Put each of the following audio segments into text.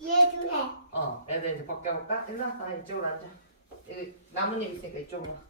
얘도 해. 어, 애들 이제 벗겨볼까? 일로 와, 아, 이쪽으로 앉아. 여기 나뭇잎 있으니까 이쪽으로 와.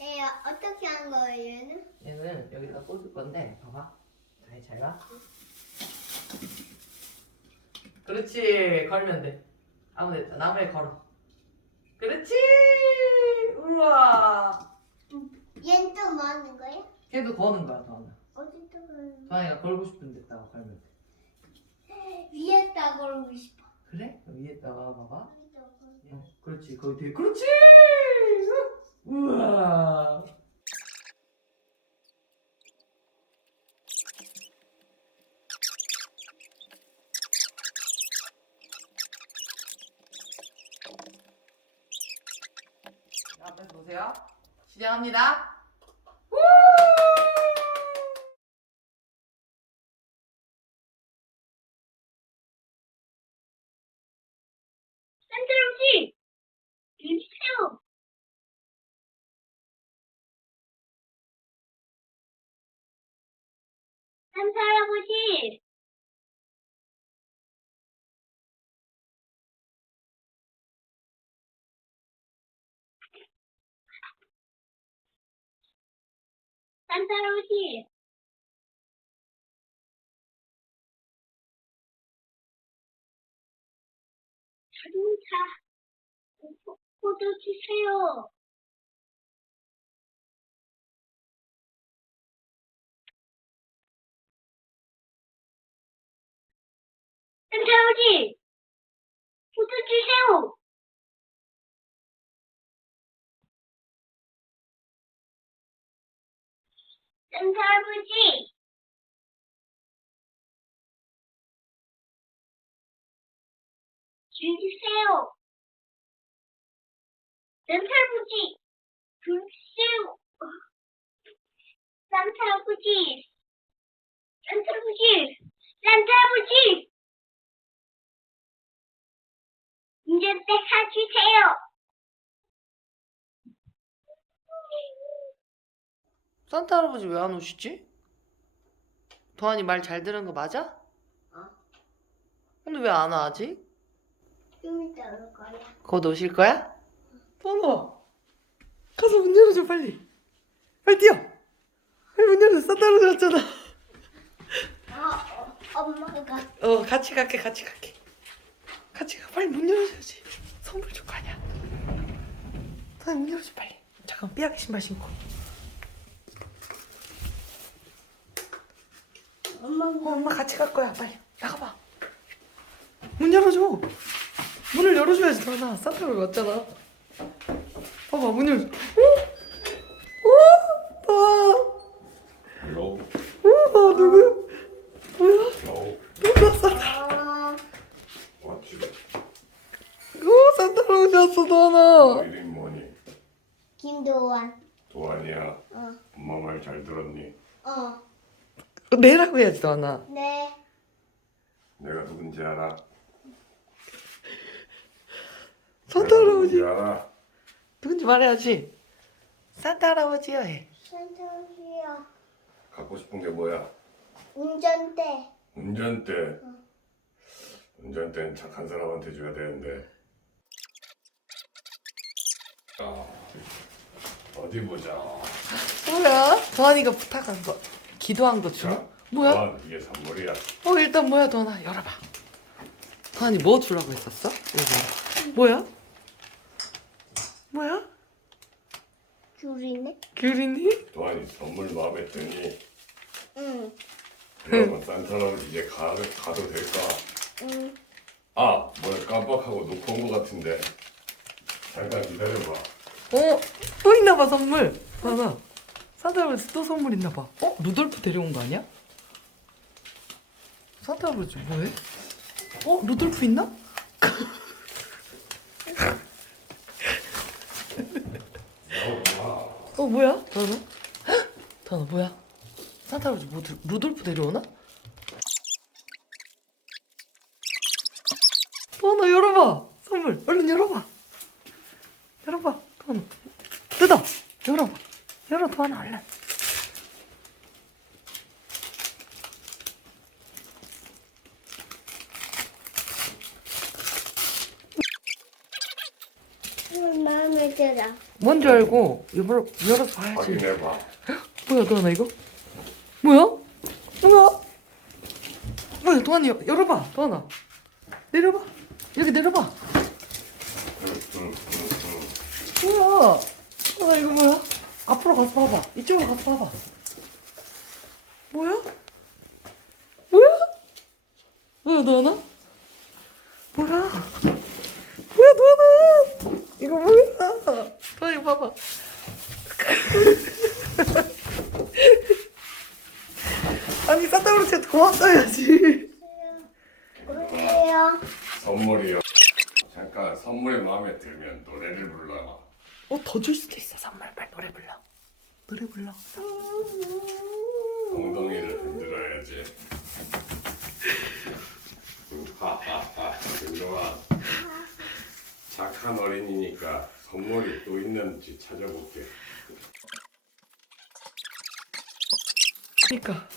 얘 어떻게 한 거예요, 얘는? 얘는 여기다 꽂을 건데, 봐봐. 잘, 잘 봐. 그렇지, 걸면 돼. 아무 데나 나무에 걸어. 그렇지! 우와! 얘는 또 뭐 하는 거야? 걔도 거는 거야, 더는. 어디 또 거는 더하니가 걸고 싶은 데다가 걸면 돼. 위에다 걸고 싶어. 그래? 위에다가 봐봐. 어, 그렇지, 거기 되게 그렇지! 우와! 자, 앞에서 보세요. 시작합니다. 우! 산타할아버지! 주세요! 산타 할아버지! 산타할아버지! 자동차 포도 주세요. 산타할아버지! 포도 주세요. 산타할아버지! 주세요. 산타할아버지! 주세요. 산타할아버지! 산타할아버지! 산타할아버지! 이제 때 사주세요. 산타 할아버지 왜 안 오시지? 도환이 말 잘 들은 거 맞아? 어. 근데 왜 안 와, 아직? 좀 이따 올 거야. 곧 오실 거야? 도환아 가서 문 열어줘 빨리 빨리 뛰어 빨리 문 열어 산타 할아버지 왔잖아 어, 어, 엄마가 어 같이 갈게 같이 갈게 같이 가 빨리 문 열어줘야지 선물 줄 거 아니야 도환이 문 열어줘 빨리 잠깐 삐약의 신발 신고 엄마가 어, 엄마 같이 갈 거야. 빨리 나가봐. 문 열어줘. 문을 열어줘야지, 도나. 산타가 왔잖아. 봐봐, 문 열어줘. 어? 어? 와. Hello, 우와, 누구? 뭐야? hello. 누가 산타? 어, What's your 오, 산타 할아버지 왔어, 도나. 이름이 뭐니? 김도환. 도환이야. 어, 엄마 말 잘 들었니? 어, 내라고 해야지, 도나. 네. 내가 누군지 알아? 산타 내가 할아버지. 누군지 알아? 누군지 말해야지. 산타 할아버지요, 해. 산타할아버지요. 갖고 싶은 게 뭐야? 운전대. 운전대. 운전대는 착한 사람한테 줘야 되는데. 아, 어디 보자. 뭐야? 도환이가 부탁한 거, 기도한 거 주나? 자, 뭐야? 도환, 이게 선물이야. 어 일단 뭐야 도나 열어봐 도안이 뭐 주려고 했었어? 여기 뭐야? 뭐야? 줄이네. 그리니? 도환이 선물 마음에 드니? 응, 그러면 산타는 이제 가, 가도 될까? 응. 아, 뭘 깜빡하고 놓고 온 것 같은데. 잠깐 기다려봐. 어? 또 있나봐 선물 도안아 산타 할아버지 또 선물 있나봐 어? 루돌프 데려온 거 아니야? 산타 할아버지 뭐해? 어? 루돌프 있나? 어 뭐야? 헉! 도안아 뭐야? 산타 할아버지 뭐 들- 루돌프 데려오나? 도하나 열어봐. 선물 얼른 열어봐. 열어봐. 도하나 뜯어. 열어봐. 열어 도하나 얼른. 음, 들어. 뭔지 알고 열어 열어서 봐야지. 확인해봐. 뭐야 도하나 이거? 뭐야? 뭐야? 뭐야 열- 열어봐 도하나 내려봐 여기 내려봐 뭐야 도하나 이거 뭐야? 앞으로 가서 봐봐 이쪽으로 가서 봐봐 뭐야? 뭐야? 뭐야 도하나? 뭐야? 이거 뭐야? 도하나 이거 봐봐 아니 산타크로스 고맙어야지. 보세요. 선물이요. 잠깐 선물이 마음에 들면 노래를 불러라. 어더 줄 수도 있어 선물 빨리 노래 불러. 노래 불러. 엉덩이를 흔들어야지. 하하하. 윤정아. 착한 어린이니까 선물이 또 있는지 찾아볼게. 그러니까.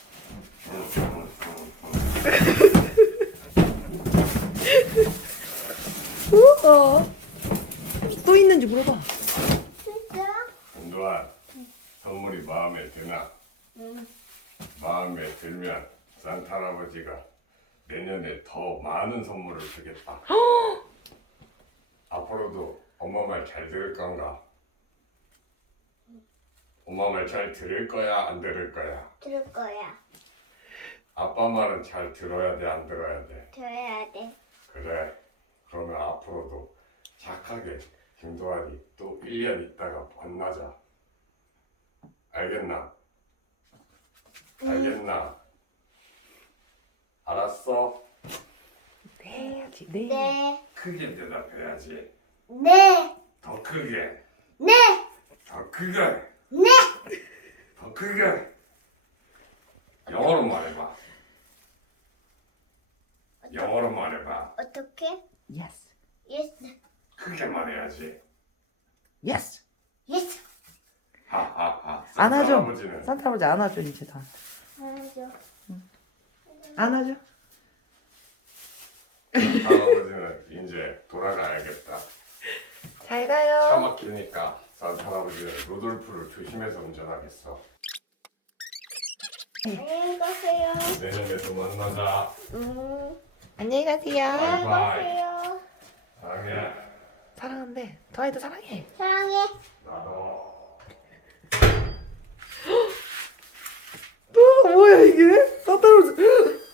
우와. 또 있는지 물어봐. 진짜? 윤정아. 선물이 마음에 드나? 응. 마음에 들면 산타 할아버지가 내년에 더 많은 선물을 주겠다. 앞으로도 엄마 말 잘 들을 건가? 엄마 말 잘 들을 거야? 안 들을 거야? 들을 거야. 아빠 말은 잘 들어야 돼? 안 들어야 돼? 들어야 돼. 그래. 그러면 앞으로도 착하게 김도환이 또 1년 있다가 만나자. 알겠나? 알겠나? 알았어? 네 해야지. 네. 네. 크게 대답해야지. 네. 더 크게. 네. 더 크게. 네. 더 크게. 영어로 말해봐. 영어로 말해봐. 어떻게? Yes. Yes. 크게 말해야지. Yes. Yes. 하하하. 안아줘. 할아버지는 산타 할아버지 안아줘 이제 다. 알았어. 안아줘. 할아버지는 이제 돌아가야겠다. 잘 차 가요. 막히니까 산타 할아버지는 루돌프를 조심해서 운전하겠어. 안녕히 가세요. 내년에 또 만나자. 음. 안녕히 가세요. 안녕히 바이바이. 가세요. 사랑해. 사랑한대. 도아이도 사랑해. 사랑해. 나도. 또 뭐야 이게? 산타 할아버지.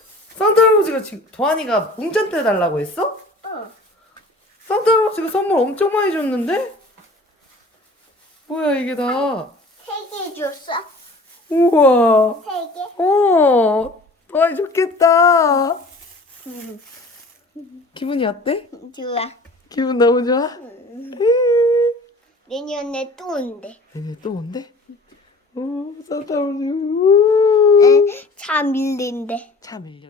산타 할아버지가 지금 도안이가 운전대 해달라고 했어? 어. 산타 할아버지가 선물 엄청 많이 줬는데? 뭐야 이게 다? 세개 줬어? 우와. 세 개? 어. 도안이 좋겠다. 기분이 어때? 좋아. 기분 너무 좋아? 내년에 또 온대. 얘네 또 온대? 오, 산타 할아버지. 우. 응, 차 밀린대. 차 밀려.